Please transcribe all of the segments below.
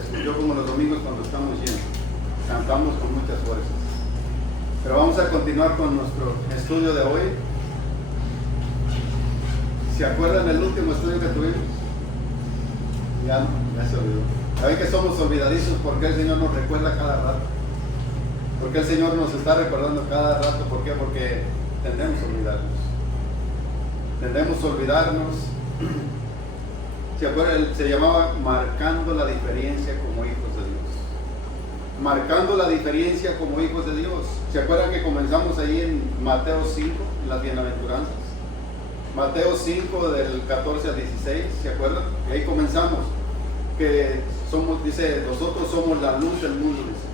escuchó como los domingos cuando estamos llenos. Cantamos con muchas fuerzas. Pero vamos a continuar con nuestro estudio de hoy. ¿Se acuerdan del último estudio que tuvimos? Ya se olvidó. Saben que somos olvidadizos porque el Señor nos recuerda cada rato. Porque el Señor nos está recordando cada rato. ¿Por qué? Porque tendemos a olvidarnos. Tendemos a olvidarnos. ¿Se acuerdan? Se llamaba marcando la diferencia como hijos de Dios. Marcando la diferencia como hijos de Dios. ¿Se acuerdan que comenzamos ahí en Mateo 5, en las bienaventuranzas? Mateo 5 del 14 al 16, ¿se acuerdan? Y ahí comenzamos. Que somos, dice, nosotros somos la luz del mundo, dice.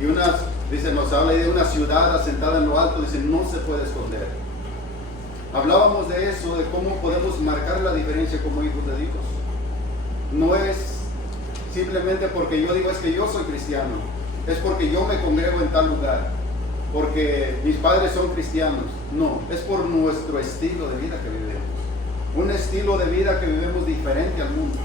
Y dice, nos habla ahí de una ciudad asentada en lo alto, dice, no se puede esconder. Hablábamos de eso, de cómo podemos marcar la diferencia como hijos de Dios. No es simplemente porque yo digo, es que yo soy cristiano, es porque yo me congrego en tal lugar, porque mis padres son cristianos. No, es por nuestro estilo de vida que vivimos. Un estilo de vida que vivimos diferente al mundo.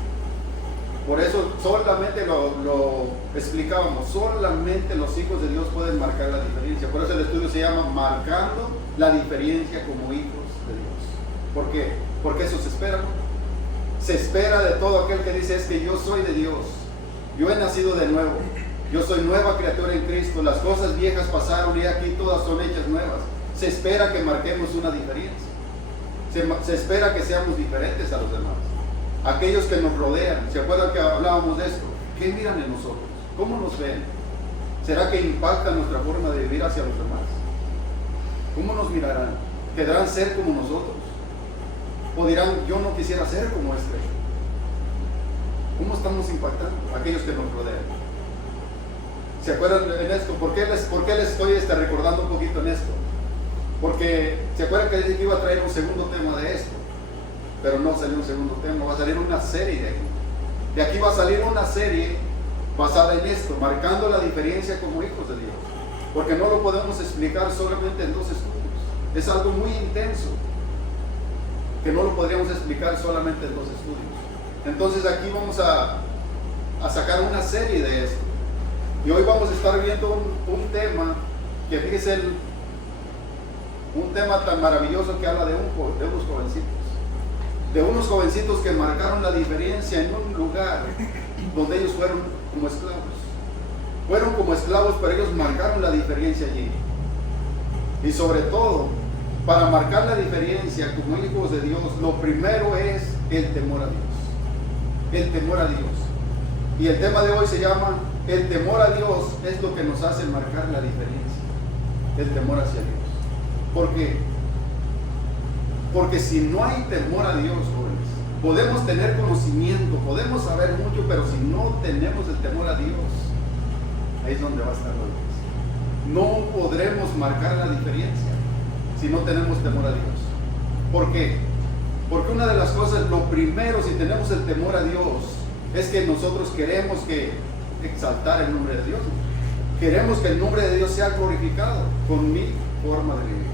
Por eso solamente lo explicábamos, solamente los hijos de Dios pueden marcar la diferencia. Por eso el estudio se llama Marcando la diferencia como hijos de Dios. ¿Por qué? Porque eso se espera, ¿no? Se espera de todo aquel que dice, es que yo soy de Dios, yo he nacido de nuevo, yo soy nueva criatura en Cristo, las cosas viejas pasaron y aquí todas son hechas nuevas. Se espera que marquemos una diferencia. Se espera que seamos diferentes a los demás. Aquellos que nos rodean, ¿se acuerdan que hablábamos de esto? ¿Qué miran en nosotros? ¿Cómo nos ven? ¿Será que impacta nuestra forma de vivir hacia los demás? ¿Cómo nos mirarán? ¿Querrán ser como nosotros? ¿O dirán, yo no quisiera ser como este? ¿Cómo estamos impactando a aquellos que nos rodean? ¿Se acuerdan en esto? ¿Por qué les estoy recordando un poquito en esto? Porque, ¿se acuerdan que dije que iba a traer un segundo tema de esto? Pero no salió un segundo tema, va a salir una serie de aquí. De aquí va a salir una serie basada en esto, marcando la diferencia como hijos de Dios. Porque no lo podemos explicar solamente en 2 estudios. Es algo muy intenso, que no lo podríamos explicar solamente en 2 estudios. Entonces aquí vamos a sacar una serie de esto. Y hoy vamos a estar viendo un tema que fíjese, un tema tan maravilloso que habla de unos jovencitos. De unos jovencitos que marcaron la diferencia en un lugar donde ellos fueron como esclavos. Fueron como esclavos, pero ellos marcaron la diferencia allí. Y sobre todo, para marcar la diferencia como hijos de Dios, lo primero es el temor a Dios. El temor a Dios. Y el tema de hoy se llama, el temor a Dios es lo que nos hace marcar la diferencia. El temor hacia Dios. ¿Por qué? Porque si no hay temor a Dios, jóvenes, podemos tener conocimiento, podemos saber mucho, pero si no tenemos el temor a Dios, ahí es donde va a estar la diferencia. No podremos marcar la diferencia si no tenemos temor a Dios. ¿Por qué? Porque una de las cosas, lo primero, si tenemos el temor a Dios, es que nosotros queremos exaltar el nombre de Dios. Queremos que el nombre de Dios sea glorificado con mi forma de vivir,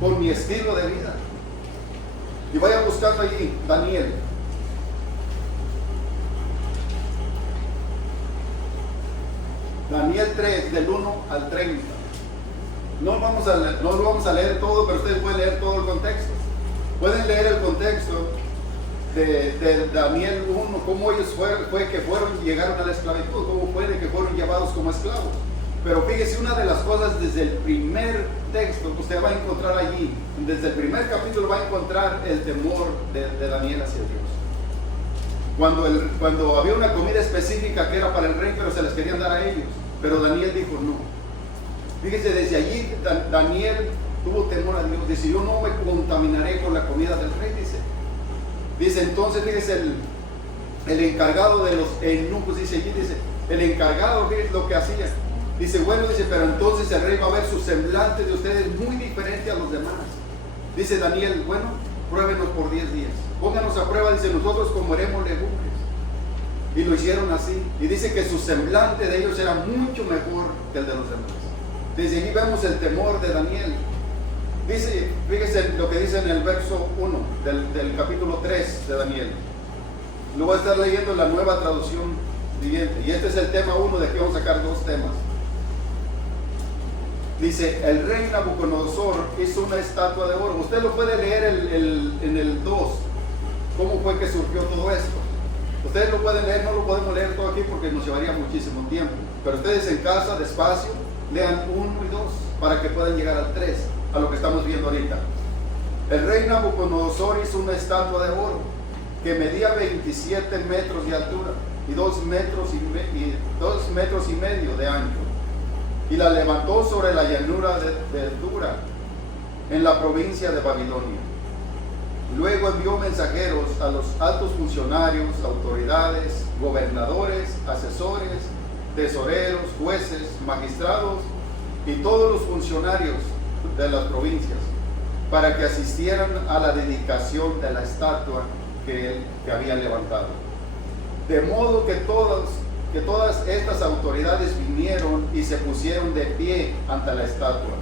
con mi estilo de vida. Y vaya buscando allí Daniel. Daniel 3, del 1 al 30. No lo vamos a leer todo, pero ustedes pueden leer todo el contexto. Pueden leer el contexto de Daniel 1, cómo ellos llegaron a la esclavitud, cómo fue de que fueron llevados como esclavos. Pero fíjese, una de las cosas desde el primer texto que usted va a encontrar allí, desde el primer capítulo va a encontrar el temor de Daniel hacia Dios. Cuando había una comida específica que era para el rey, pero se les querían dar a ellos, pero Daniel dijo no. Fíjese, desde allí Daniel tuvo temor a Dios. Dice, yo no me contaminaré con la comida del rey, dice entonces, fíjese, el encargado de los eunucos, dice allí, el encargado, fíjese lo que hacía. Dice, bueno, pero entonces el rey va a ver su semblante de ustedes muy diferente a los demás. Dice Daniel, bueno, pruébenos por 10 días. Pónganos a prueba, dice, nosotros comeremos legumbres. Y lo hicieron así. Y dice que su semblante de ellos era mucho mejor que el de los demás. Desde aquí vemos el temor de Daniel. Dice, fíjese lo que dice en el verso 1 del capítulo 3 de Daniel. Lo voy a estar leyendo en la Nueva Traducción siguiente. Y este es el tema 1, de aquí vamos a sacar 2 temas. Dice, el rey Nabucodonosor hizo una estatua de oro. Usted lo puede leer en el 2, cómo fue que surgió todo esto. Ustedes lo pueden leer, no lo podemos leer todo aquí porque nos llevaría muchísimo tiempo. Pero ustedes en casa, despacio, lean 1 y 2 para que puedan llegar al 3, a lo que estamos viendo ahorita. El rey Nabucodonosor hizo una estatua de oro que medía 27 metros de altura y 2 metros y medio de ancho, y la levantó sobre la llanura de Dura, en la provincia de Babilonia. Luego envió mensajeros a los altos funcionarios, autoridades, gobernadores, asesores, tesoreros, jueces, magistrados y todos los funcionarios de las provincias, para que asistieran a la dedicación de la estatua que habían levantado. De modo que todas estas autoridades vinieron y se pusieron de pie ante la estatua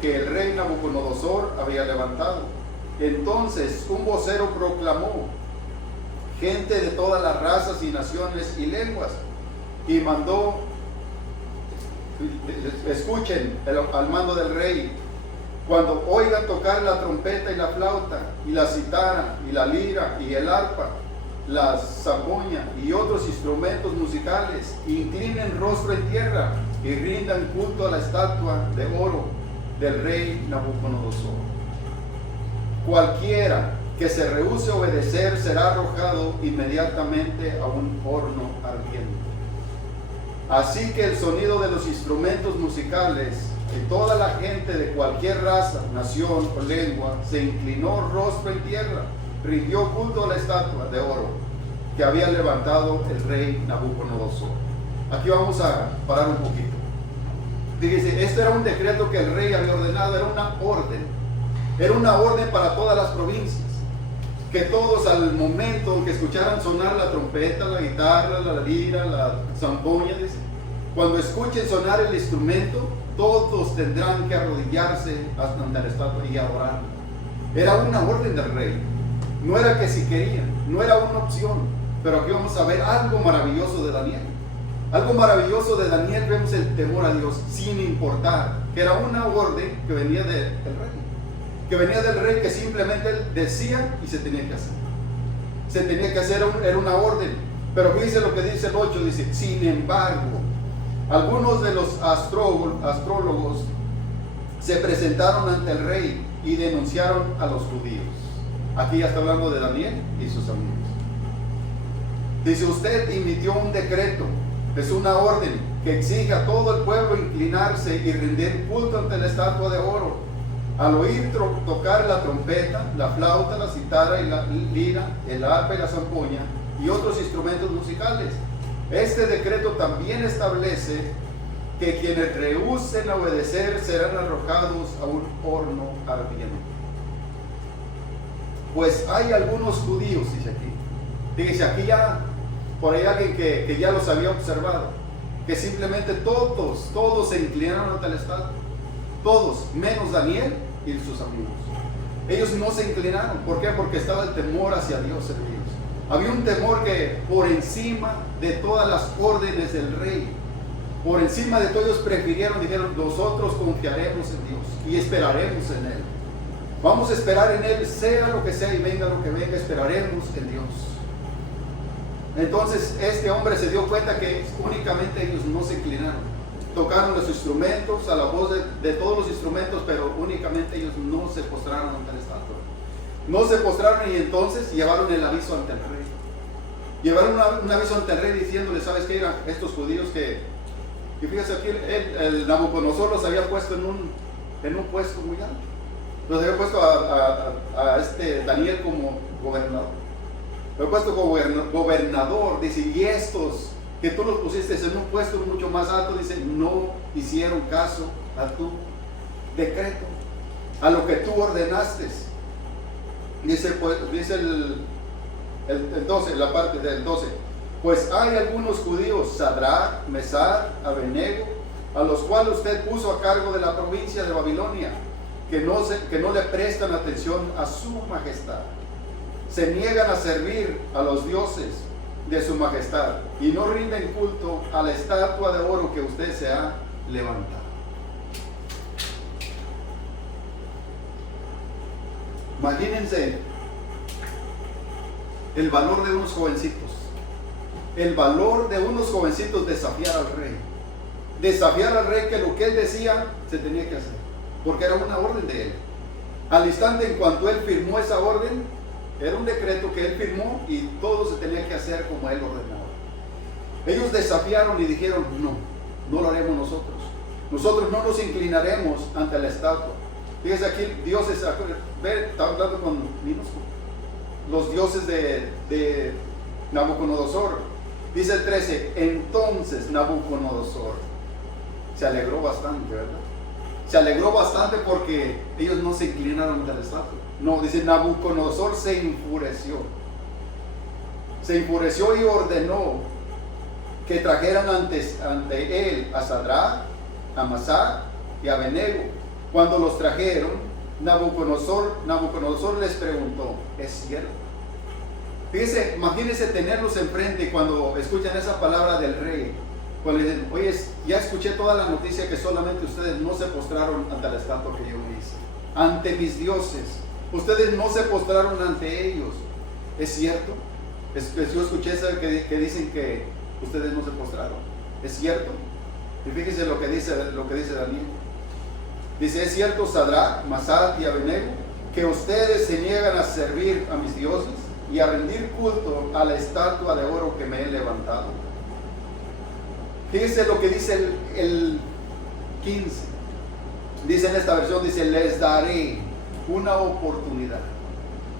que el rey Nabucodonosor había levantado. Entonces un vocero proclamó: gente de todas las razas y naciones y lenguas, y mandó, escuchen al mando del rey, cuando oigan tocar la trompeta y la flauta, y la citara, y la lira, y el arpa, la zampoña, y otros instrumentos musicales, inclinen rostro en tierra, y rindan culto a la estatua de oro del rey Nabucodonosor. Cualquiera que se rehúse a obedecer será arrojado inmediatamente a un horno ardiente. Así que el sonido de los instrumentos musicales, y toda la gente de cualquier raza, nación o lengua se inclinó rostro en tierra, rindió culto a la estatua de oro que había levantado el rey Nabucodonosor. Aquí vamos a parar un poquito. Fíjese, este era un decreto que el rey había ordenado, era una orden para todas las provincias, que todos al momento que escucharan sonar la trompeta, la guitarra, la lira, la zampoña, dice, cuando escuchen sonar el instrumento, todos tendrán que arrodillarse ante la estatua y adorar. Era una orden del rey, no era que si querían, no era una opción. Pero aquí vamos a ver algo maravilloso de Daniel. Algo maravilloso de Daniel, vemos el temor a Dios sin importar, que era una orden que venía del rey. Que venía del rey, que simplemente él decía y se tenía que hacer. Se tenía que hacer, era una orden. Pero fíjense lo que dice el 8, dice, sin embargo, algunos de los astrólogos se presentaron ante el rey y denunciaron a los judíos. Aquí ya está hablando de Daniel y sus amigos. Dice, usted emitió un decreto, es una orden que exige a todo el pueblo inclinarse y rendir culto ante la estatua de oro. Al oír tocar la trompeta, la flauta, la citara y la lira, el arpa y la zampoña y otros instrumentos musicales. Este decreto también establece que quienes rehúsen a obedecer serán arrojados a un horno ardiente. Pues hay algunos judíos, dice aquí. Dice aquí ya, por ahí alguien que ya los había observado, que simplemente todos se inclinaron ante el estatua. Todos, menos Daniel y sus amigos. Ellos no se inclinaron. ¿Por qué? Porque estaba el temor hacia Dios en ellos. Había un temor que por encima de todas las órdenes del rey, por encima de todo, ellos dijeron, nosotros confiaremos en Dios y esperaremos en Él. Vamos a esperar en Él, sea lo que sea y venga lo que venga, esperaremos en Dios. Entonces este hombre se dio cuenta que únicamente ellos no se inclinaron. Tocaron los instrumentos, a la voz de todos los instrumentos, pero únicamente ellos no se postraron ante el estatua. No se postraron y entonces llevaron el aviso ante el rey. Llevaron un aviso ante el rey diciéndole, ¿sabes qué? Eran estos judíos y fíjese aquí, el Nabucodonosor los había puesto en un puesto muy alto. Los había puesto a Daniel como gobernador. Lo había puesto como gobernador, dice, y estos que tú los pusiste en un puesto mucho más alto, dice, no hicieron caso a tu decreto, a lo que tú ordenaste. Dice, pues, dice el 12, la parte del 12, pues hay algunos judíos, Sadrach, Mesach, Abednego, a los cuales usted puso a cargo de la provincia de Babilonia, que no le prestan atención a su majestad. Se niegan a servir a los dioses de su majestad y no rinden culto a la estatua de oro que usted se ha levantado. Imagínense el valor de unos jovencitos. El valor de unos jovencitos desafiar al rey. Desafiar al rey, que lo que él decía se tenía que hacer, porque era una orden de él. Al instante en cuanto él firmó esa orden, era un decreto que él firmó y todo se tenía que hacer como él ordenaba. Ellos desafiaron y dijeron: no, no lo haremos nosotros. Nosotros no nos inclinaremos ante la estatua. Fíjese aquí, dioses, está hablando con los dioses de Nabucodonosor. Dice el 13: entonces Nabucodonosor se alegró bastante, ¿verdad? Se alegró bastante porque ellos no se inclinaron ante la estatua. No, dice Nabucodonosor se enfureció. Se enfureció y ordenó que trajeran ante él a Sadrach, a Mesach y a Abednego. Cuando los trajeron, Nabucodonosor les preguntó: ¿es cierto? Fíjense, imagínense tenerlos enfrente cuando escuchan esa palabra del rey. Cuando le dicen: oye, ya escuché toda la noticia que solamente ustedes no se postraron ante la estatua que yo hice, ante mis dioses. Ustedes no se postraron ante ellos. ¿Es cierto? Yo escuché que dicen que ustedes no se postraron. ¿Es cierto? Y fíjense lo que dice Daniel. Dice: es cierto, Sadrach, Mesach y Abednego, que ustedes se niegan a servir a mis dioses y a rendir culto a la estatua de oro que me he levantado. Fíjense lo que dice el 15. Dice en esta versión, dice: les daré una oportunidad.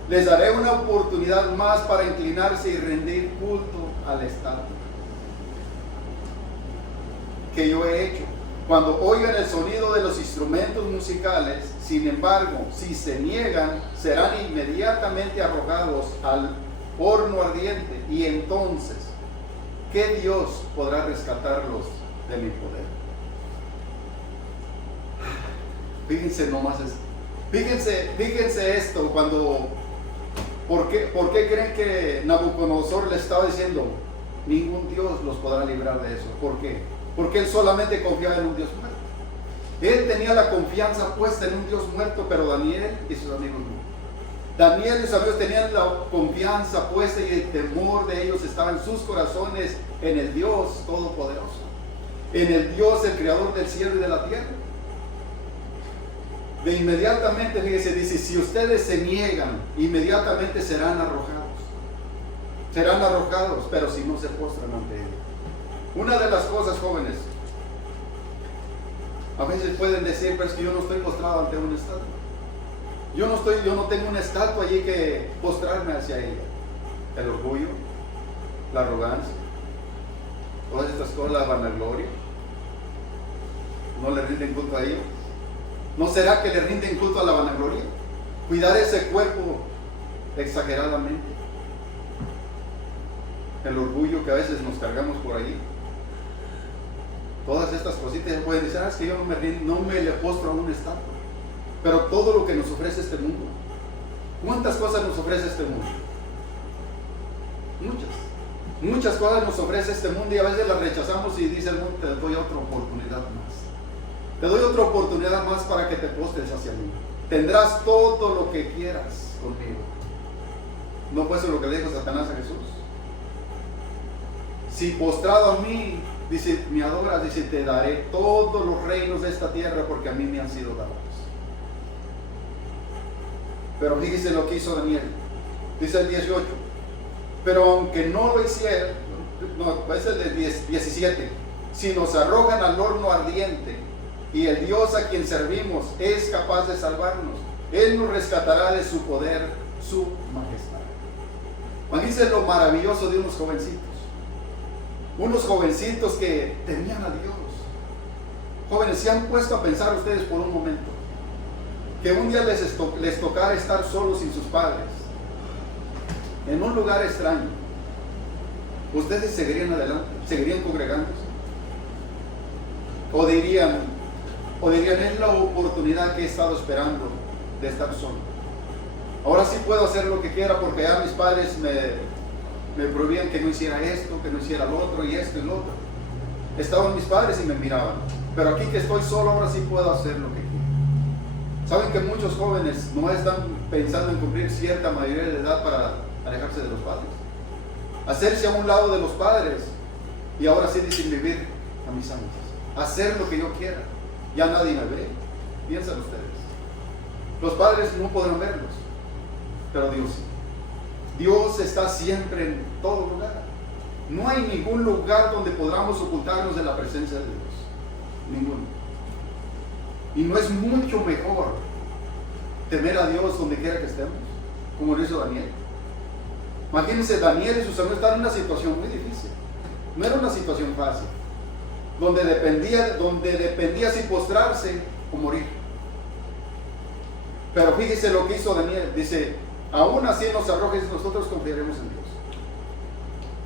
Les daré una oportunidad más para inclinarse y rendir culto a la estatua que yo he hecho. Cuando oigan el sonido de los instrumentos musicales, sin embargo, si se niegan, serán inmediatamente arrojados al horno ardiente. Y entonces, ¿qué Dios podrá rescatarlos de mi poder? Fíjense nomás esto. Fíjense esto. ¿Por qué creen que Nabucodonosor le estaba diciendo: ningún Dios los podrá librar de eso? ¿Por qué? Porque él solamente confiaba en un Dios muerto. Él tenía la confianza puesta en un Dios muerto, pero Daniel y sus amigos no. Daniel y sus amigos tenían la confianza puesta y el temor de ellos estaba en sus corazones en el Dios Todopoderoso, en el Dios, el Creador del cielo y de la tierra. De inmediatamente, fíjese, dice: si ustedes se niegan, inmediatamente serán arrojados. Serán arrojados, pero si no se postran ante él. Una de las cosas, jóvenes, a veces pueden decir: pero es que yo no estoy postrado ante una estatua. Yo no tengo una estatua allí que postrarme hacia ella. El orgullo, la arrogancia, todas estas cosas, la vanagloria, no le rinden culto a ello. ¿No será que le rinden culto a la vanagloria? Cuidar ese cuerpo exageradamente. El orgullo que a veces nos cargamos por allí. Todas estas cositas pueden decir: es que yo no me le postro a una estatua. Pero todo lo que nos ofrece este mundo, ¿cuántas cosas nos ofrece este mundo? Muchas cosas nos ofrece este mundo, y a veces las rechazamos y dice el mundo: te doy otra oportunidad más. Te doy otra oportunidad más para que te postres hacia mí. Tendrás todo lo que quieras conmigo. ¿No fue eso lo que le dijo Satanás a Jesús? Si postrado a mí, dice, me adoras, dice, te daré todos los reinos de esta tierra, porque a mí me han sido dados. Pero fíjese lo que hizo Daniel. Dice el 18: pero aunque no lo hiciera, no, es el 17: si nos arrojan al horno ardiente, y el Dios a quien servimos es capaz de salvarnos, Él nos rescatará de su poder, su majestad. Imagínense lo maravilloso de unos jovencitos. Unos jovencitos que temían a Dios. Jóvenes, ¿se han puesto a pensar ustedes por un momento que un día les tocara estar solos sin sus padres, en un lugar extraño? ¿Ustedes seguirían adelante? ¿Seguirían congregándose? ¿O dirían, es la oportunidad que he estado esperando de estar solo? Ahora sí puedo hacer lo que quiera porque ya mis padres me me prohibían que no hiciera esto, que no hiciera lo otro, y esto y lo otro. Estaban mis padres y me miraban. Pero aquí que estoy solo, ahora sí puedo hacer lo que quiero. Saben que muchos jóvenes no están pensando en cumplir cierta mayoría de edad para alejarse de los padres. Hacerse a un lado de los padres. Y ahora sí dicen vivir a mis anchas. Hacer lo que yo quiera. Ya nadie me ve. Piensen ustedes. Los padres no podrán verlos, pero Dios sí. Dios está siempre en todo lugar. No hay ningún lugar donde podamos ocultarnos de la presencia de Dios. Ninguno. Y no es mucho mejor temer a Dios donde quiera que estemos, como lo hizo Daniel. Imagínense, Daniel y sus amigos estaban en una situación muy difícil. No era una situación fácil, donde dependía si postrarse o morir. Pero fíjese lo que hizo Daniel. Dice, aún así nos arrojes, nosotros confiaremos en Dios.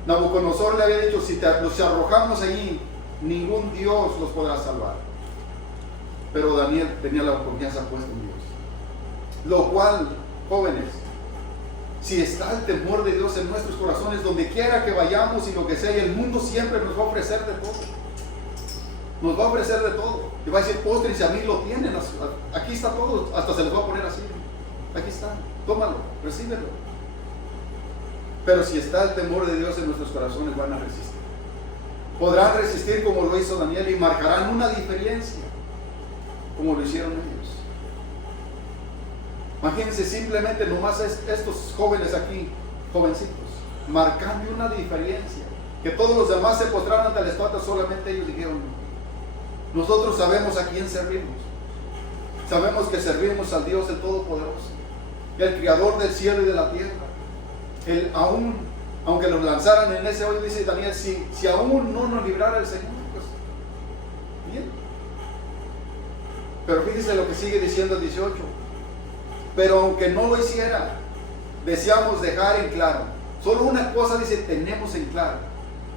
Nabucodonosor le había dicho, si los arrojamos allí, ningún Dios los podrá salvar. Pero Daniel tenía la confianza puesta en Dios. Lo cual, jóvenes, si está el temor de Dios en nuestros corazones, donde quiera que vayamos y lo que sea, y el mundo siempre nos va a ofrecer de todo. Nos va a ofrecer de todo. Y va a decir, postres, a mí lo tienen. Aquí está todo. Hasta se les va a poner así. Aquí está. Tómalo. Recíbelo. Pero si está el temor de Dios en nuestros corazones, van a resistir. Podrán resistir como lo hizo Daniel y marcarán una diferencia, como lo hicieron ellos. Imagínense simplemente nomás estos jóvenes aquí, jovencitos, marcando una diferencia. Que todos los demás se postraron ante la estatua, solamente ellos dijeron, nosotros sabemos a quién servimos. Sabemos que servimos al Dios el Todopoderoso, el Creador del cielo y de la tierra. Aunque los lanzaran en ese hoyo, dice Daniel, si aún no nos librara el Señor, pues bien. Pero fíjese lo que sigue diciendo el 18. Pero aunque no lo hiciera, deseamos dejar en claro. Solo una cosa dice, tenemos en claro,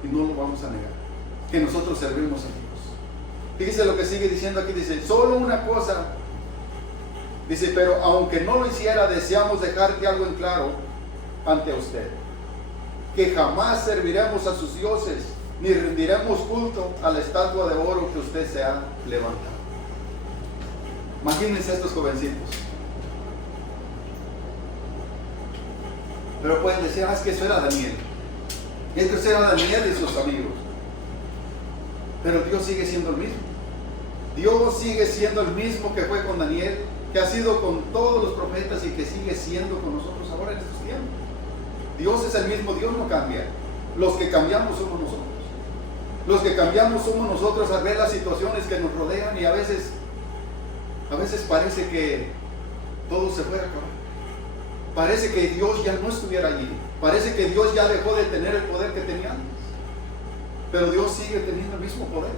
y no lo vamos a negar, que nosotros servimos a Dios. Fíjese lo que sigue diciendo aquí, dice, solo una cosa, dice, pero aunque no lo hiciera, deseamos dejar que algo en claro ante usted, que jamás serviremos a sus dioses, ni rendiremos culto a la estatua de oro que usted se ha levantado. Imagínense estos jovencitos. Pero pueden decir, es que eso era Daniel. Es que eso era Daniel y sus amigos. Pero Dios sigue siendo el mismo. Dios sigue siendo el mismo que fue con Daniel, que ha sido con todos los profetas y que sigue siendo con nosotros ahora en estos tiempos. Dios es el mismo, Dios no cambia. Los que cambiamos somos nosotros. Los que cambiamos somos nosotros al ver las situaciones que nos rodean y a veces parece que todo se puede acabar. Parece que Dios ya no estuviera allí. Parece que Dios ya dejó de tener el poder que tenía antes. Pero Dios sigue teniendo el mismo poder.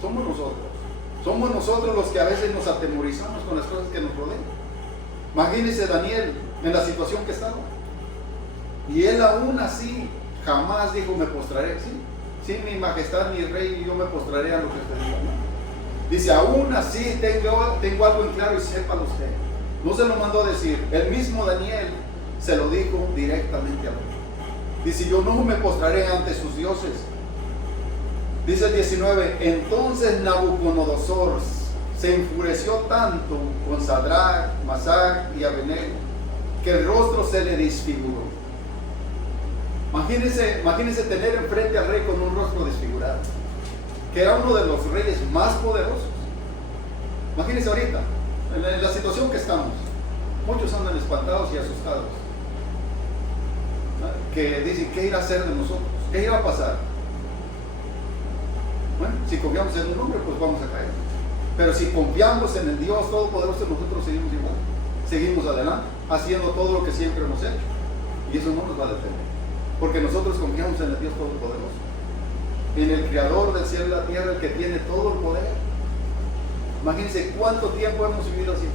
Somos nosotros. Somos nosotros los que a veces nos atemorizamos con las cosas que nos rodean. Imagínense Daniel en la situación que estaba. Y él aún así jamás dijo, me postraré. Sí, mi majestad, mi rey, yo me postraré a lo que usted diga. Dice, aún así tengo algo en claro y sépalo usted. No se lo mandó a decir. El mismo Daniel se lo dijo directamente a él. Dice, yo no me postraré ante sus dioses. Dice el 19, entonces Nabucodonosor se enfureció tanto con Sadrach, Mesach y Abednego que el rostro se le desfiguró. Imagínense tener enfrente al rey con un rostro desfigurado, que era uno de los reyes más poderosos. Imagínense ahorita, en la situación que estamos, muchos andan espantados y asustados, que dicen, ¿qué irá a hacer de nosotros? ¿Qué irá a pasar? Bueno, si confiamos en un hombre, pues vamos a caer. Pero si confiamos en el Dios Todopoderoso, nosotros seguimos igual. Seguimos adelante, haciendo todo lo que siempre hemos hecho. Y eso no nos va a detener. Porque nosotros confiamos en el Dios Todopoderoso. En el Creador del cielo y la tierra, el que tiene todo el poder. Imagínense cuánto tiempo hemos vivido así.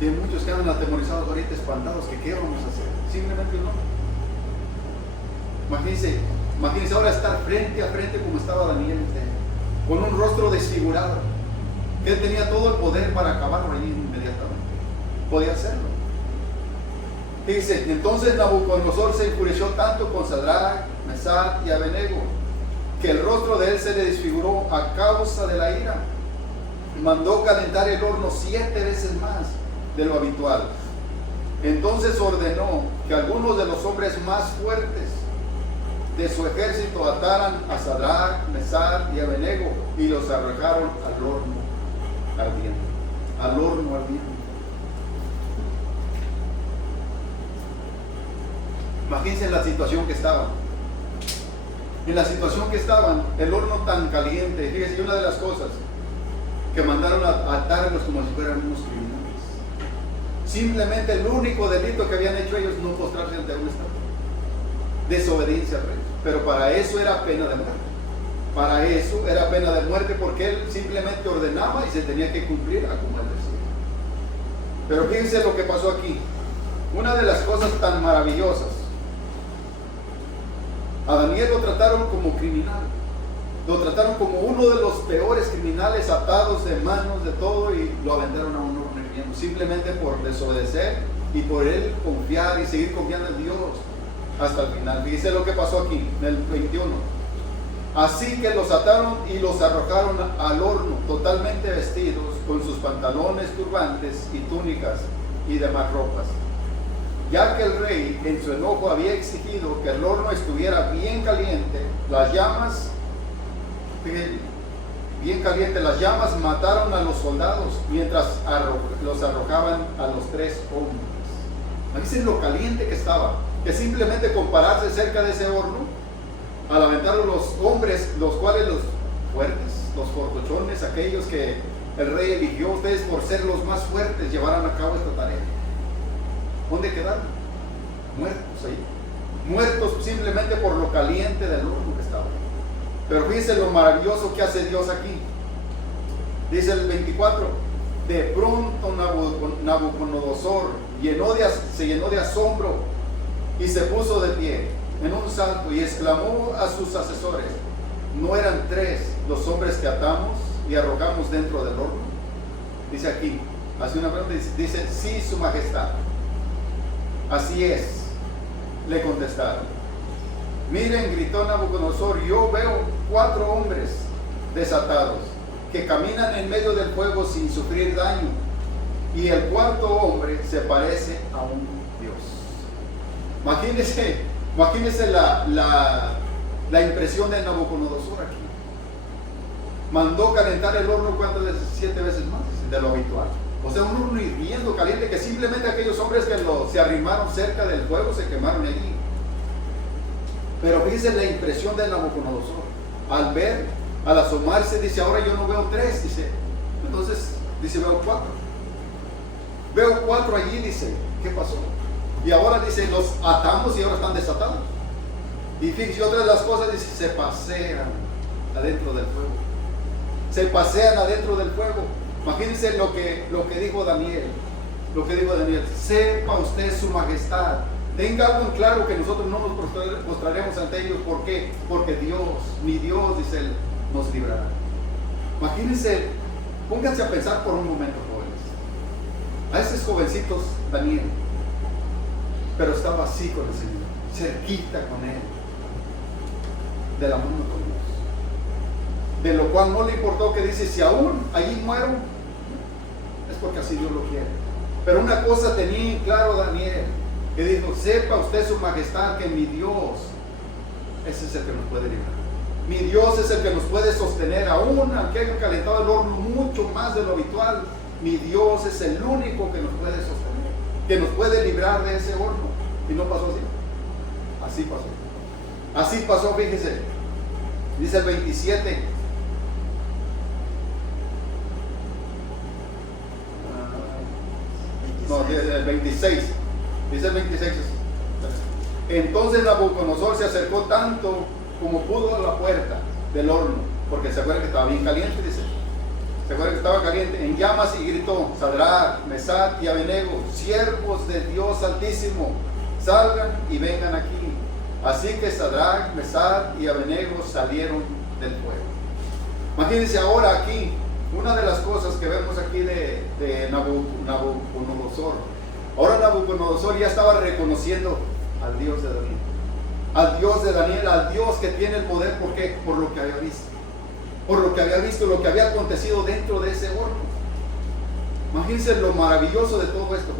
Y hay muchos que andan atemorizados ahorita, espantados, que qué vamos a hacer. Simplemente no. Imagínense ahora estar frente a frente como estaba Daniel, con un rostro desfigurado. Él tenía todo el poder para acabarlo allí inmediatamente. Podía hacerlo. Dice, entonces Nabucodonosor se enfureció tanto con Sadrach, Mesach y Abednego, que el rostro de él se le desfiguró a causa de la ira. Mandó calentar el horno 7 veces más de lo habitual. Entonces ordenó que algunos de los hombres más fuertes de su ejército ataran a Sadrach, Mesach y Abednego y los arrojaron al horno ardiente. Al horno ardiente. Imagínense la situación que estaban. En la situación que estaban, el horno tan caliente. Fíjense, una de las cosas que mandaron a atarlos como si fueran unos criminales. Simplemente el único delito que habían hecho ellos, no postrarse ante un estado. Desobediencia al rey. Pero para eso era pena de muerte. Para eso era pena de muerte, porque él simplemente ordenaba y se tenía que cumplir a como él decía. Pero fíjense lo que pasó aquí. Una de las cosas tan maravillosas. A Daniel lo trataron como criminal. Lo trataron como uno de los peores criminales, atados de manos, de todo, y lo aventaron a un horno hirviendo, simplemente por desobedecer y por él confiar y seguir confiando en Dios hasta el final. Fíjense lo que pasó aquí, en el 21. Así que los ataron y los arrojaron al horno, totalmente vestidos, con sus pantalones, turbantes y túnicas y demás ropas. Ya que el rey en su enojo había exigido que el horno estuviera bien caliente, las llamas, bien caliente, las llamas mataron a los soldados mientras los arrojaban a los 3 hombres. Aquí es lo caliente que estaba, que simplemente compararse cerca de ese horno, al aventar los hombres, los cuales los fuertes, los fortochones, aquellos que el rey eligió, ustedes por ser los más fuertes llevaran a cabo esta tarea. ¿Dónde quedaron? Muertos ahí. Muertos simplemente por lo caliente del horno que estaba. Pero fíjense lo maravilloso que hace Dios aquí. Dice el 24. De pronto Nabucodonosor se llenó de asombro y se puso de pie en un salto y exclamó a sus asesores: ¿no eran 3 los hombres que atamos y arrojamos dentro del horno? Dice aquí, hace una pregunta, dice, sí, su majestad. Así es, le contestaron. Miren, gritó Nabucodonosor, yo veo 4 hombres desatados que caminan en medio del fuego sin sufrir daño, y el 4º hombre se parece a un dios. Imagínense la impresión de Nabucodonosor aquí. Mandó calentar el horno, ¿cuántas veces? 7 veces más de lo habitual. O sea, un horno hirviendo caliente, que simplemente aquellos hombres que se arrimaron cerca del fuego se quemaron allí. Pero fíjense la impresión de Nabucodonosor. Al ver, al asomarse, dice, ahora yo no veo 3, dice. Entonces, dice, veo 4. Veo 4 allí, dice, ¿qué pasó? Y ahora dice, los atamos y ahora están desatados. Y fíjense, otra de las cosas, dice, se pasean adentro del fuego. Se pasean adentro del fuego. Imagínense lo que dijo Daniel. Lo que dijo Daniel, sepa usted su majestad. Tenga algo en claro que nosotros no nos postraremos ante ellos. ¿Por qué? Porque Dios, mi Dios, dice él, nos librará. Imagínense, pónganse a pensar por un momento, jóvenes. A esos jovencitos, Daniel, pero estaba así con el Señor, cerquita con él, de la mano con Dios. De lo cual no le importó, que dice, si aún allí muero, es porque así Dios lo quiere. Pero una cosa tenía en claro Daniel, que dijo, sepa usted su majestad que mi Dios, ese es el que nos puede librar. Mi Dios es el que nos puede sostener, aún aunque haya calentado el horno mucho más de lo habitual. Mi Dios es el único que nos puede sostener, que nos puede librar de ese horno. Y no pasó así. Así pasó. Así pasó, fíjese. Dice el 27. No, el 26. Dice el 26. Entonces Nabucodonosor se acercó tanto como pudo a la puerta del horno, porque se acuerda que estaba bien caliente, dice. Se acuerda que estaba caliente, en llamas, y gritó: Sadrach, Mesach y Abednego, siervos de Dios Altísimo, salgan y vengan aquí. Así que Sadrach, Mesach y Abednego salieron del fuego. Imagínense ahora aquí, una de las cosas que vemos aquí de Nabucodonosor, Ahora Nabucodonosor ya estaba reconociendo al Dios de Daniel. Al Dios de Daniel, al Dios que tiene el poder. ¿Por qué? Por lo que había visto. Por lo que había visto, lo que había acontecido dentro de ese horno. Imagínense lo maravilloso de todo esto,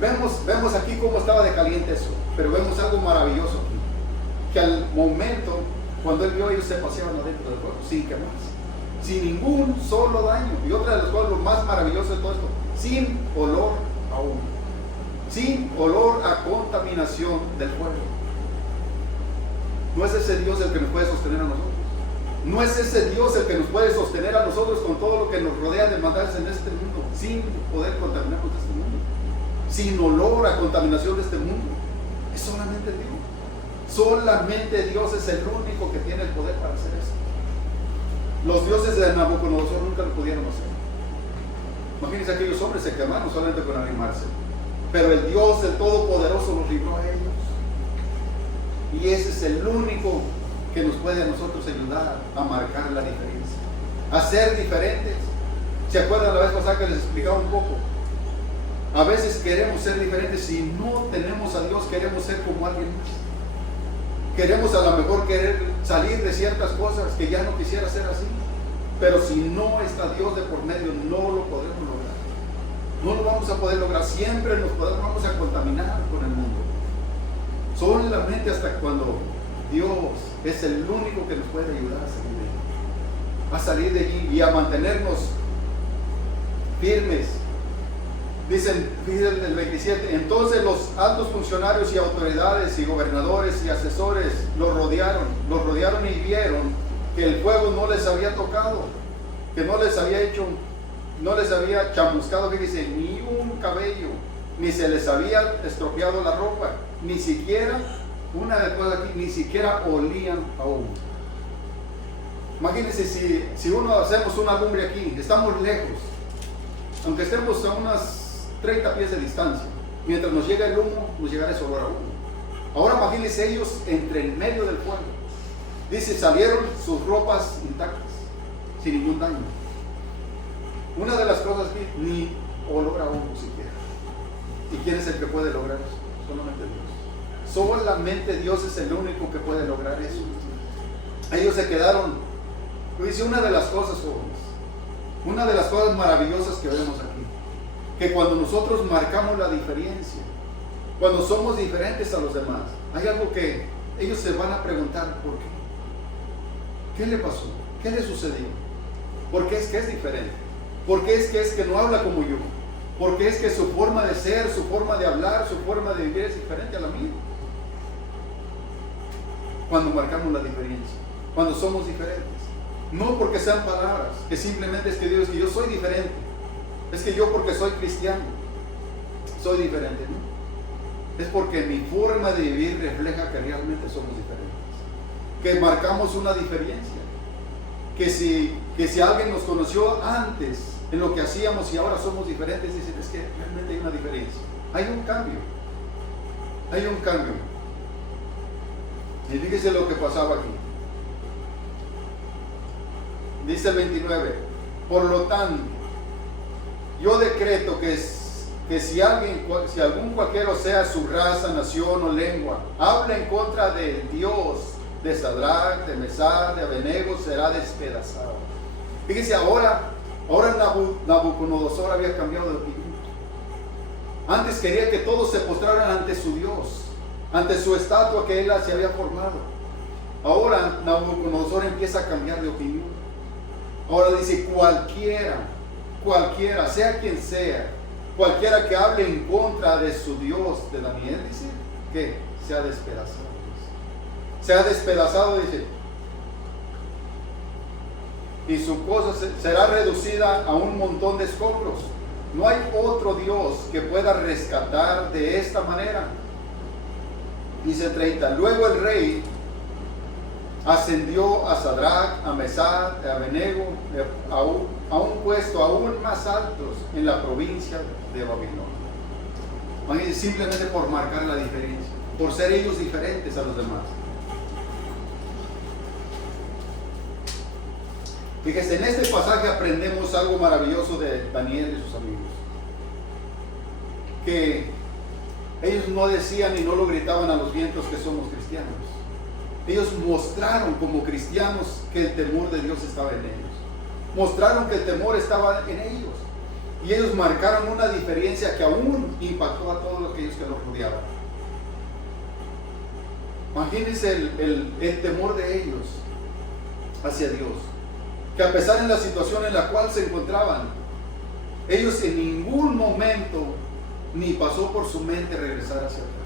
jóvenes. Vemos aquí cómo estaba de caliente eso, pero vemos algo maravilloso aquí. Que al momento, cuando él vio, ellos se paseaban adentro del horno, sin quemarse, sin ningún solo daño. Y otra de las cosas, lo más maravilloso de todo esto, sin olor a humo, sin olor a contaminación del fuego. No es ese Dios el que nos puede sostener a nosotros. No es ese Dios el que nos puede sostener a nosotros con todo lo que nos rodea de maldades en este mundo, sin poder contaminarnos de este mundo, sin olor a contaminación de este mundo. Es solamente Dios. Solamente Dios es el único que tiene el poder para hacer eso. Los dioses de Nabucodonosor nunca lo pudieron hacer. Imagínense, aquellos hombres se quemaron solamente con animarse, pero el Dios del Todopoderoso los libró a ellos. Y ese es el único que nos puede a nosotros ayudar a marcar la diferencia, a ser diferentes. ¿Se acuerdan la vez pasada que les explicaba un poco? A veces queremos ser diferentes. Si no tenemos a Dios, queremos ser como alguien más. Queremos a lo mejor querer salir de ciertas cosas que ya no quisiera ser así. Pero si no está Dios de por medio, no lo podremos lograr. No lo vamos a poder lograr. Siempre vamos a contaminar con el mundo. Solamente hasta cuando Dios es el único que nos puede ayudar a salir de allí y a mantenernos firmes. Dicen el 27, entonces los altos funcionarios y autoridades y gobernadores y asesores los rodearon y vieron que el fuego no les había tocado, que no les había chamuscado, fíjense, ni un cabello, ni se les había estropeado la ropa, ni siquiera, una de las cosas aquí, ni siquiera olían a humo. Imagínense si uno hacemos una lumbre aquí, estamos lejos, aunque estemos a unas 30 pies de distancia, mientras nos llega el humo, nos llegará ese olor a humo. Ahora imagínense ellos entre el medio del fuego. Dice, salieron sus ropas intactas, sin ningún daño. Una de las cosas que ni olor a humo siquiera. ¿Y quién es el que puede lograr eso? Solamente Dios. Solamente Dios es el único que puede lograr eso. Ellos se quedaron. Dice, una de las cosas, jóvenes, una de las cosas maravillosas que vemos aquí, que cuando nosotros marcamos la diferencia, cuando somos diferentes a los demás, hay algo que ellos se van a preguntar: ¿por qué? ¿Qué le pasó? ¿Qué le sucedió? ¿Por qué es que es diferente? ¿Por qué es que no habla como yo? ¿Por qué es que su forma de ser, su forma de hablar, su forma de vivir es diferente a la mía? Cuando marcamos la diferencia, cuando somos diferentes, no porque sean palabras, que simplemente es que Dios, que yo soy diferente, es que yo porque soy cristiano soy diferente, ¿no? Es porque mi forma de vivir refleja que realmente somos diferentes, que marcamos una diferencia, que si alguien nos conoció antes en lo que hacíamos y ahora somos diferentes, dicen, es que realmente hay una diferencia, hay un cambio. Y fíjese lo que pasaba aquí. Dice el 29, por lo tanto, yo decreto que si algún cualquiera, sea su raza, nación o lengua, habla en contra del Dios de Sadrach, de Mesach, de Abednego, será despedazado. Fíjense, ahora Nabucodonosor había cambiado de opinión. Antes quería que todos se postraran ante su Dios, ante su estatua que él se había formado. Ahora Nabucodonosor empieza a cambiar de opinión. Ahora dice, cualquiera, sea quien sea, cualquiera que hable en contra de su Dios, de Daniel, dice, que sea despedazado. Sea despedazado, dice. Y su cosa será reducida a un montón de escombros. No hay otro Dios que pueda rescatar de esta manera. Dice 30, luego el rey ascendió a Sadrach, a Mesach, a Abednego, a un puesto aún más altos en la provincia de Babilonia. Simplemente por marcar la diferencia, por ser ellos diferentes a los demás. Fíjese, en este pasaje aprendemos algo maravilloso de Daniel y sus amigos. que ellos no decían y no lo gritaban a los vientos que somos cristianos. Ellos mostraron como cristianos que el temor de Dios estaba en ellos. Mostraron que el temor estaba en ellos. Y ellos marcaron una diferencia que aún impactó a todos aquellos que los rodeaban. Imagínense el temor de ellos hacia Dios. Que a pesar de la situación en la cual se encontraban, ellos en ningún momento ni pasó por su mente regresar hacia atrás.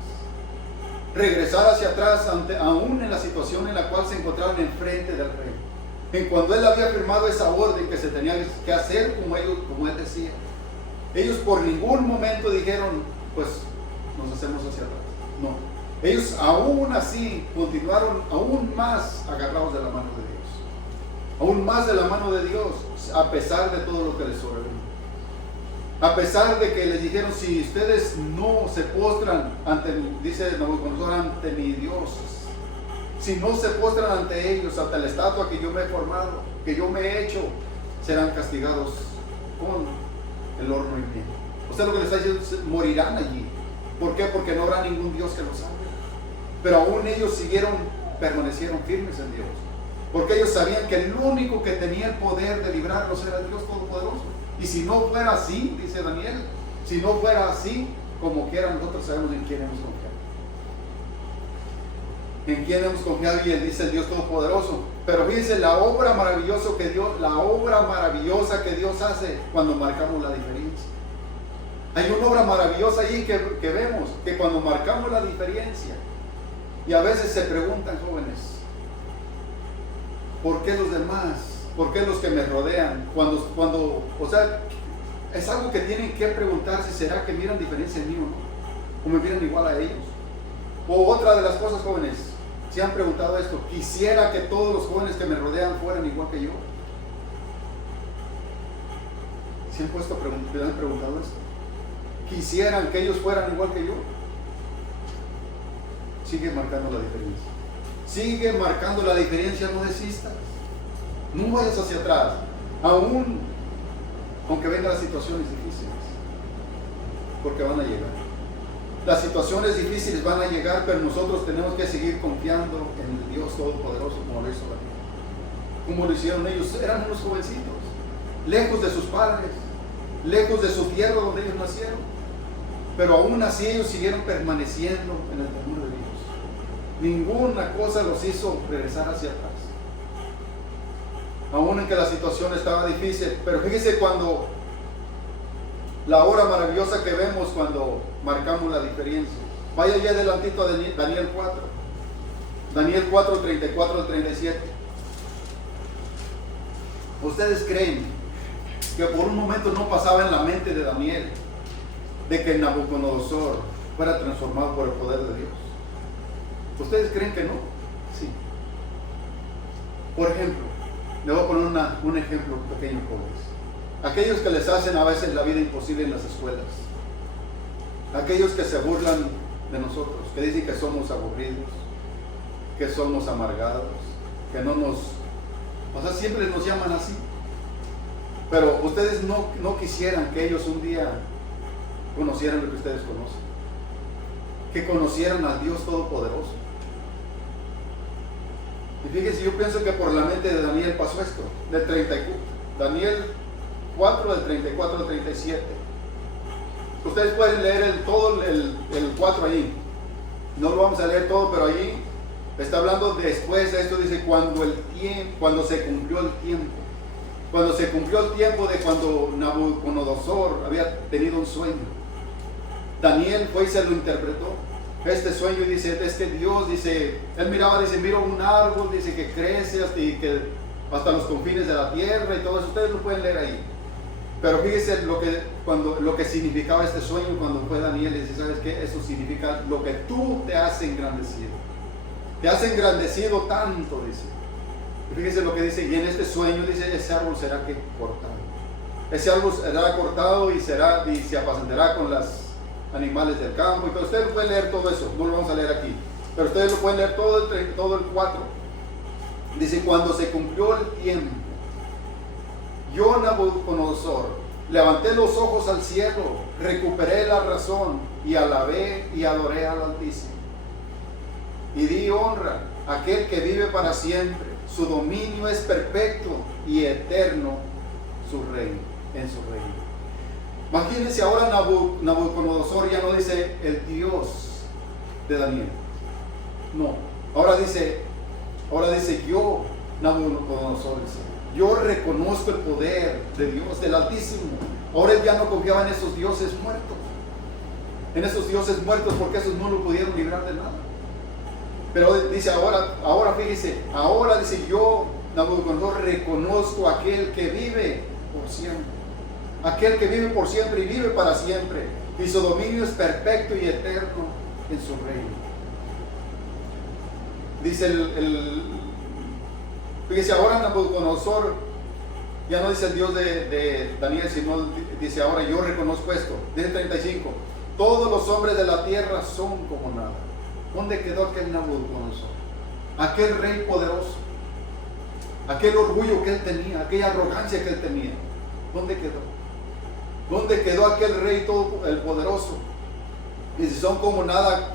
Regresar hacia atrás aún en la situación en la cual se encontraban enfrente del rey. En cuando él había firmado esa orden que se tenía que hacer como él decía. Ellos por ningún momento dijeron, pues nos hacemos hacia atrás. No. Ellos aún así continuaron aún más agarrados de la mano de Dios. Aún más de la mano de Dios, a pesar de todo lo que les sobrevino. A pesar de que les dijeron, si ustedes no se postran ante mí, dice Nabucodonosor, ante mi Dios, si no se postran ante ellos, ante la estatua que yo me he formado, que yo me he hecho, serán castigados con el horno hirviendo. O sea, lo que les está diciendo, morirán allí. ¿Por qué? Porque no habrá ningún Dios que los salve. Pero aún ellos permanecieron firmes en Dios. Porque ellos sabían que el único que tenía el poder de librarlos era el Dios Todopoderoso. Y si no fuera así, dice Daniel, si no fuera así, como quiera, nosotros sabemos en quién hemos confiado. En quién hemos confiado, y él dice el Dios Todopoderoso. Pero fíjense la obra maravillosa que Dios hace cuando marcamos la diferencia. Hay una obra maravillosa ahí que vemos, que cuando marcamos la diferencia, y a veces se preguntan, jóvenes, ¿por qué los demás? ¿Por qué los que me rodean? Cuando, o sea, es algo que tienen que preguntarse, ¿será que miran diferencia en mí o no? ¿O me miran igual a ellos? O otra de las cosas, jóvenes, si han preguntado esto, quisiera que todos los jóvenes que me rodean fueran igual que yo. ¿Se han preguntado esto? ¿Quisieran que ellos fueran igual que yo? Sigue marcando la diferencia. Sigue marcando la diferencia, no desistas. No vayas hacia atrás, aún aunque vengan las situaciones difíciles, porque van a llegar. Las situaciones difíciles van a llegar, pero nosotros tenemos que seguir confiando en el Dios Todopoderoso, como lo hizo Daniel. Como lo hicieron ellos, eran unos jovencitos, lejos de sus padres, lejos de su tierra donde ellos nacieron, pero aún así ellos siguieron permaneciendo en el temor de Dios. Ninguna cosa los hizo regresar hacia atrás. Aún en que la situación estaba difícil, pero fíjese cuando la obra maravillosa que vemos cuando marcamos la diferencia. Vaya ya adelantito a Daniel 4. Daniel 4, 34 al 37. ¿Ustedes creen que por un momento no pasaba en la mente de Daniel de que Nabucodonosor fuera transformado por el poder de Dios? ¿Ustedes creen que no? Sí. Por ejemplo, le voy a poner un ejemplo pequeño, jóvenes. Aquellos que les hacen a veces la vida imposible en las escuelas. Aquellos que se burlan de nosotros, que dicen que somos aburridos, que somos amargados, que no nos... O sea, siempre nos llaman así. Pero ustedes no quisieran que ellos un día conocieran lo que ustedes conocen. Que conocieran al Dios Todopoderoso. Y fíjense, yo pienso que por la mente de Daniel pasó esto. Daniel 4, del 34 al 37. Ustedes pueden leer todo el 4 allí. No lo vamos a leer todo, pero allí está hablando después de esto. Dice, cuando se cumplió el tiempo. Cuando se cumplió el tiempo de cuando Nabucodonosor había tenido un sueño. Daniel fue y se lo interpretó. Este sueño, dice, es que Dios, dice, él miraba, dice, miro un árbol, dice, que crece hasta los confines de la tierra y todo eso. Ustedes lo pueden leer ahí. Pero fíjese lo que significaba este sueño cuando fue Daniel. Dice, ¿sabes qué? Eso significa lo que tú te has engrandecido. Te has engrandecido tanto, dice. Y fíjese lo que dice, y en este sueño, dice, ese árbol será cortado. Ese árbol será cortado y se apacentará con las animales del campo y todo. Ustedes pueden leer todo eso, no lo vamos a leer aquí, pero ustedes lo pueden leer todo el 4. Dice, cuando se cumplió el tiempo, yo Nabucodonosor Levanté los ojos al cielo, recuperé la razón y alabé y adoré al Altísimo. Y di honra a aquel que vive para siempre. Su dominio es perfecto y eterno su reino, en su reino. Imagínense ahora Nabucodonosor ya no dice el Dios de Daniel. No, ahora dice yo, Nabucodonosor, yo reconozco el poder de Dios, del Altísimo. Ahora él ya no confiaba en esos dioses muertos. En esos dioses muertos, porque esos no lo pudieron librar de nada. Pero dice ahora fíjese, ahora dice yo, Nabucodonosor, reconozco a aquel que vive por siempre. Aquel que vive por siempre y vive para siempre. Y su dominio es perfecto y eterno en su reino. Dice fíjese, ahora Nabucodonosor ya no dice el Dios de Daniel, sino dice ahora yo reconozco esto. Dice 35, todos los hombres de la tierra son como nada. ¿Dónde quedó aquel Nabucodonosor? Aquel rey poderoso, aquel orgullo que él tenía, aquella arrogancia que él tenía. ¿Dónde quedó? ¿Dónde quedó aquel rey todo el poderoso? Y si son como nada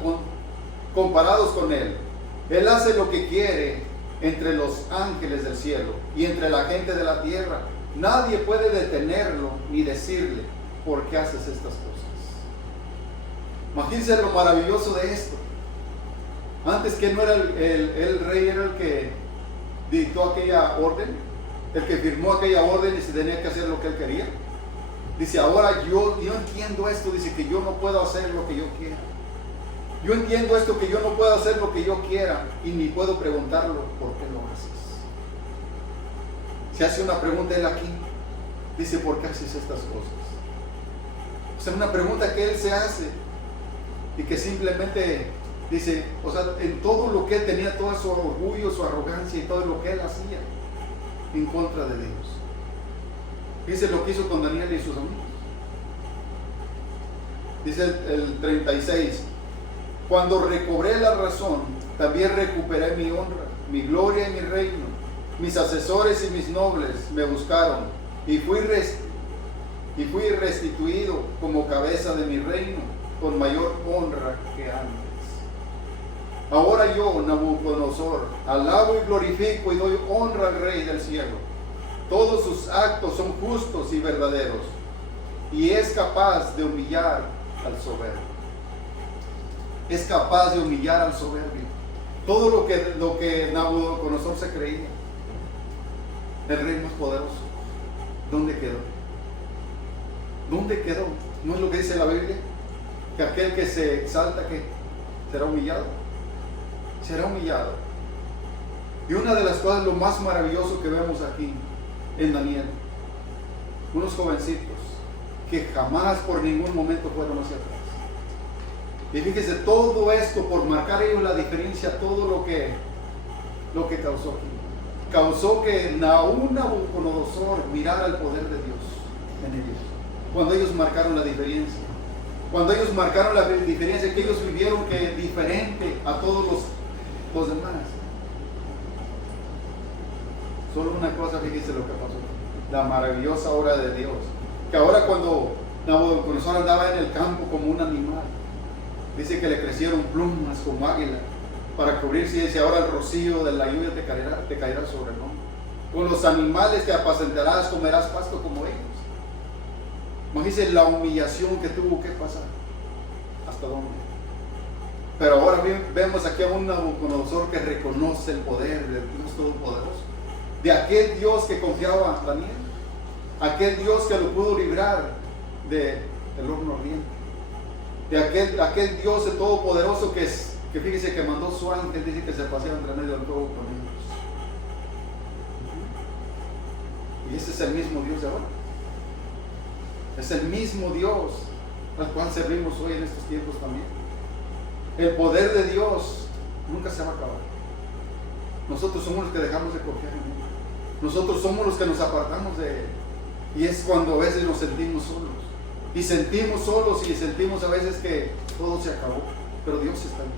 comparados con él. Él hace lo que quiere entre los ángeles del cielo y entre la gente de la tierra. Nadie puede detenerlo ni decirle, ¿por qué haces estas cosas? Imagínense lo maravilloso de esto. Antes, que no era el rey, era el que dictó aquella orden, el que firmó aquella orden y se tenía que hacer lo que él quería. Dice, ahora yo entiendo esto, dice que yo no puedo hacer lo que yo quiera. Yo entiendo esto, que yo no puedo hacer lo que yo quiera y ni puedo preguntarlo, ¿por qué lo haces? Se hace una pregunta él aquí, dice, ¿por qué haces estas cosas? O sea, una pregunta que él se hace y que simplemente dice, o sea, en todo lo que él tenía, todo su orgullo, su arrogancia y todo lo que él hacía en contra de Dios. Dice lo que hizo con Daniel y sus amigos. Dice el 36, cuando recobré la razón, también recuperé mi honra, mi gloria y mi reino. Mis asesores y mis nobles me buscaron y fui restituido como cabeza de mi reino con mayor honra que antes. Ahora yo, Nabucodonosor, alabo y glorifico y doy honra al Rey del cielo. Todos sus actos son justos y verdaderos, y es capaz de humillar al soberbio. Es capaz de humillar al soberbio. Todo lo que Nabucodonosor se creía, el rey más poderoso, ¿dónde quedó? ¿Dónde quedó? ¿No es lo que dice la Biblia? Que aquel que se exalta, ¿qué? ¿Será humillado? Será humillado. Y una de las cosas, lo más maravilloso que vemos aquí en Daniel, unos jovencitos que jamás por ningún momento fueron hacia atrás. Y fíjese, todo esto por marcar ellos la diferencia, todo lo que causó aquí. Causó que Nabucodonosor mirara el poder de Dios en ellos. Cuando ellos marcaron la diferencia. Cuando ellos marcaron la diferencia, que ellos vivieron que diferente a todos los demás. Solo una cosa, fíjese lo que pasó. La maravillosa obra de Dios. Que ahora cuando Nabucodonosor andaba en el campo como un animal, dice que le crecieron plumas como águila para cubrirse, y dice, ahora el rocío de la lluvia te caerá sobre, ¿no? Con los animales que apacentarás, comerás pasto como ellos. Imagínense la humillación que tuvo que pasar. ¿Hasta dónde? Pero ahora vemos aquí a un Nabucodonosor que reconoce el poder del Dios Todopoderoso, de aquel Dios que confiaba en Daniel, aquel Dios que lo pudo librar del horno ardiente, de aquel Dios el Todopoderoso que fíjese que mandó su ángel, dice que se paseaba entre medio del fuego con ellos. Y ese es el mismo Dios de ahora. Es el mismo Dios al cual servimos hoy en estos tiempos también. El poder de Dios nunca se va a acabar. Nosotros somos los que dejamos de confiar en Él. Nosotros somos los que nos apartamos de Él. Y es cuando a veces nos sentimos solos. Y sentimos solos y sentimos a veces que todo se acabó. Pero Dios está ahí.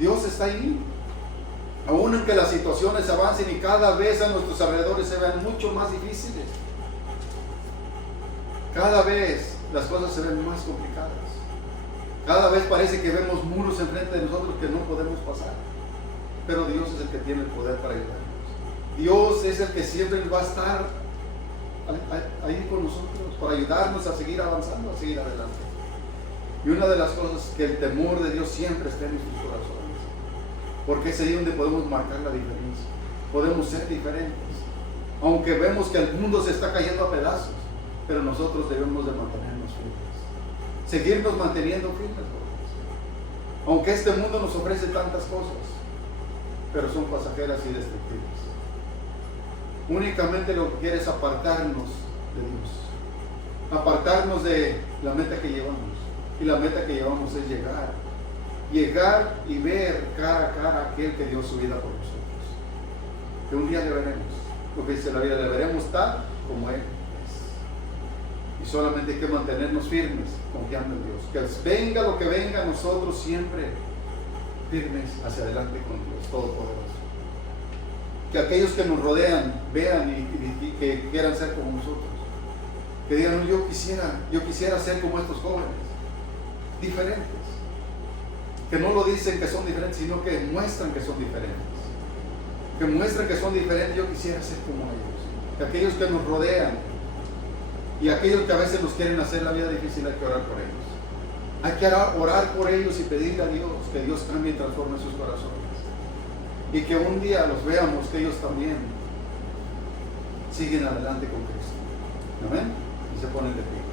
Dios está ahí. Aún en que las situaciones avancen y cada vez a nuestros alrededores se vean mucho más difíciles. Cada vez las cosas se ven más complicadas. Cada vez parece que vemos muros enfrente de nosotros que no podemos pasar. Pero Dios es el que tiene el poder para ayudarnos. Dios es el que siempre va a estar ahí con nosotros para ayudarnos a seguir avanzando, a seguir adelante. Y una de las cosas que el temor de Dios siempre está en nuestros corazones, porque es ahí donde podemos marcar la diferencia. Podemos ser diferentes, aunque vemos que el mundo se está cayendo a pedazos, pero nosotros debemos de mantenernos firmes, seguirnos manteniendo firmes, aunque este mundo nos ofrece tantas cosas, pero son pasajeras y destructivas. Únicamente lo que quiere es apartarnos de Dios, apartarnos de la meta que llevamos. Y la meta que llevamos es llegar y ver cara a cara a aquel que dio su vida por nosotros. Que un día le veremos, lo que dice la Biblia, le veremos tal como Él es. Y solamente hay que mantenernos firmes, confiando en Dios. Que venga lo que venga, nosotros siempre firmes hacia adelante con Dios Todopoderoso. Que aquellos que nos rodean vean y que quieran ser como nosotros. Que digan, yo quisiera ser como estos jóvenes, diferentes. Que no lo dicen que son diferentes, sino que muestran que son diferentes. Que muestran que son diferentes, yo quisiera ser como ellos. Que aquellos que nos rodean y aquellos que a veces nos quieren hacer la vida difícil, hay que orar por ellos. Hay que orar por ellos y pedirle a Dios que Dios cambie y transforme sus corazones. Y que un día los veamos que ellos también siguen adelante con Cristo. ¿Amén? Y se ponen de pie.